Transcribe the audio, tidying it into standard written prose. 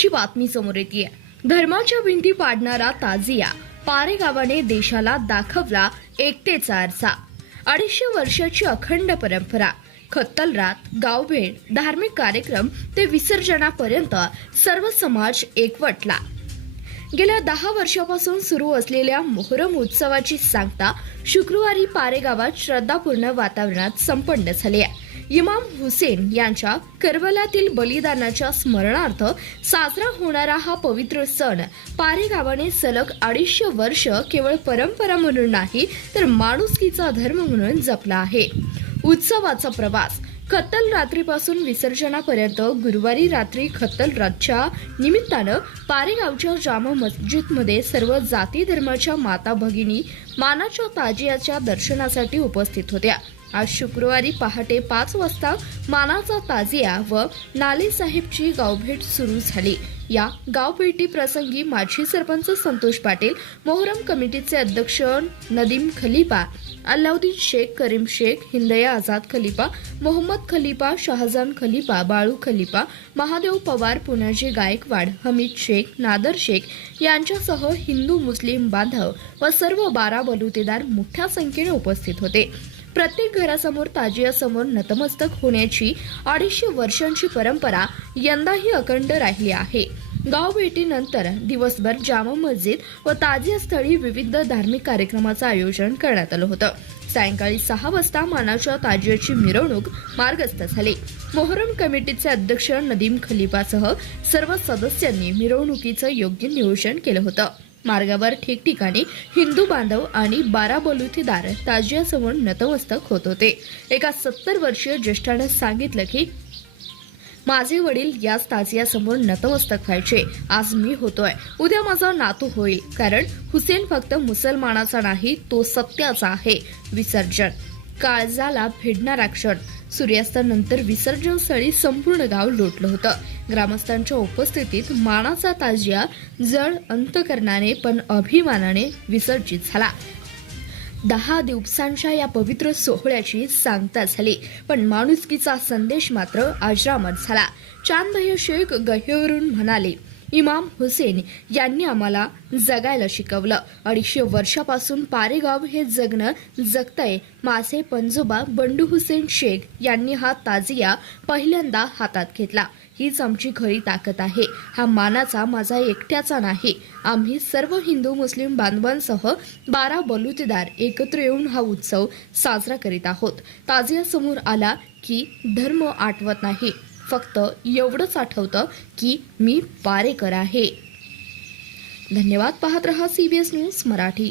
महत्त्वाची बातमी समोर येते। धर्माच्या भिंती पाडणारा ताजिया पारे गावाने देशाला दाखवला एकतेचा आरसा। 250 वर्षाची अखंड परंपरा, खत्तल रात, गावभेट, धार्मिक कार्यक्रम ते विसर्जनापर्यंत सर्व समाज एकवटला। गेल्या 10 वर्षापासून सुरू असलेल्या मोहरम उत्सवाची सांगता शुक्रवारी पारे गावात श्रद्धापूर्ण वातावरणात संपन्न झाली आहे। इमाम हुसेन यांच्या करबलातील बलिदानाच्या स्मरणार्थ साजरा होणारा हा पवित्र सण पारे गावाने सलग 250 वर्ष केवळ परंपरा म्हणून नाही तर माणुसकीचा धर्म म्हणून जपला आहे। उत्सवाचा प्रवास खत्तल रात्रीपासून विसर्जनापर्यंत गुरुवारी रात्री खत्तल रातच्या निमित्तानं पारेगावच्या जामा मस्जिदमध्ये सर्व जाती धर्माच्या माता भगिनी मानाच्या ताजियाच्या दर्शनासाठी उपस्थित होत्या। आज शुक्रवारी पहाटे 5 वाजता मानाचा ताजिया व नाले साहेबची गावभेट सुरू झाली। या गावभेटी प्रसंगी माजी सरपंच संतोष पाटील, मोहरम कमिटीचे अध्यक्ष नदीम खलीफा, अल्लाउद्दीन शेख, करीम शेख, हिंदया आझाद खलीफा, मोहम्मद खलीफा, शाहजान खलीफा, बाळू खलीफा, महादेव पवार, पुनाजी गायकवाड, हमीद शेख, नादर शेख यांच्यासह हिंदू मुस्लिम बांधव व सर्व 12 बलुतेदार मोठ्या संख्येने उपस्थित होते। प्रत्येक घरासमोर ताजियासमोर नतमस्तक होण्याची 250 वर्षांची परंपरा यंदाही अखंड राहिली आहे। गावभेटीनंतर दिवसभर जामा मस्जिद व ताजिया स्थळी विविध धार्मिक कार्यक्रमाचं आयोजन करण्यात आलं होतं। सायंकाळी 6 वाजता मानाच्या ताजियाची मिरवणूक मार्गस्थ झाली। मोहरम कमिटीचे अध्यक्ष नदीम खलीफासह सर्व सदस्यांनी मिरवणुकीचं योग्य नियोजन केलं होतं। मार्गावर ठिकठिकाणी हिंदू बांधव आणि 12 बलुतेदार ताजियासमोर नतमस्तक होत होते। एका 70 वर्षीय ज्येष्ठाने सांगितलं की माझे वडील याच ताजियासमोर नतमस्तक व्हायचे, आज मी होतोय, उद्या माझा नातू होईल, कारण हुसेन फक्त मुसलमानाचा नाही, तो सत्याचा आहे। विसर्जन काळजाला भिडणारा क्षण। सूर्यास्तानंतर विसर्जन स्थळी संपूर्ण गाव लोटलं होतं। ग्रामस्थांच्या उपस्थितीत मानाचा ताजिया जड अंतकरणाने पण अभिमानाने विसर्जित झाला। 10 दिवसांच्या या पवित्र सोहळ्याची सांगता झाली, पण माणुसकीचा संदेश मात्र अजरामर झाला। चांदभैया शेख गहिवरून म्हणाले, इमाम हुसेन यांनी आम्हाला जगायला शिकवलं। 250 वर्षापासून पारेगाव हे जगणं जगतंय। माझे पंजोबा बंडू हुसेन शेख यांनी हा ताजिया पहिल्यांदा हातात घेतला। हीच आमची खरी ताकद आहे। हा मानाचा माझा एकट्याचा नाही, आम्ही सर्व हिंदू मुस्लिम बांधवांसह 12 बलुतेदार एकत्र येऊन हा उत्सव साजरा करीत आहोत। ताजिया समोर आला की धर्म आठवत नाही, फक्त एवढंच आठवतं की मी पारेकर आहे। धन्यवाद। पाहत रहा CBS न्यूज मराठी।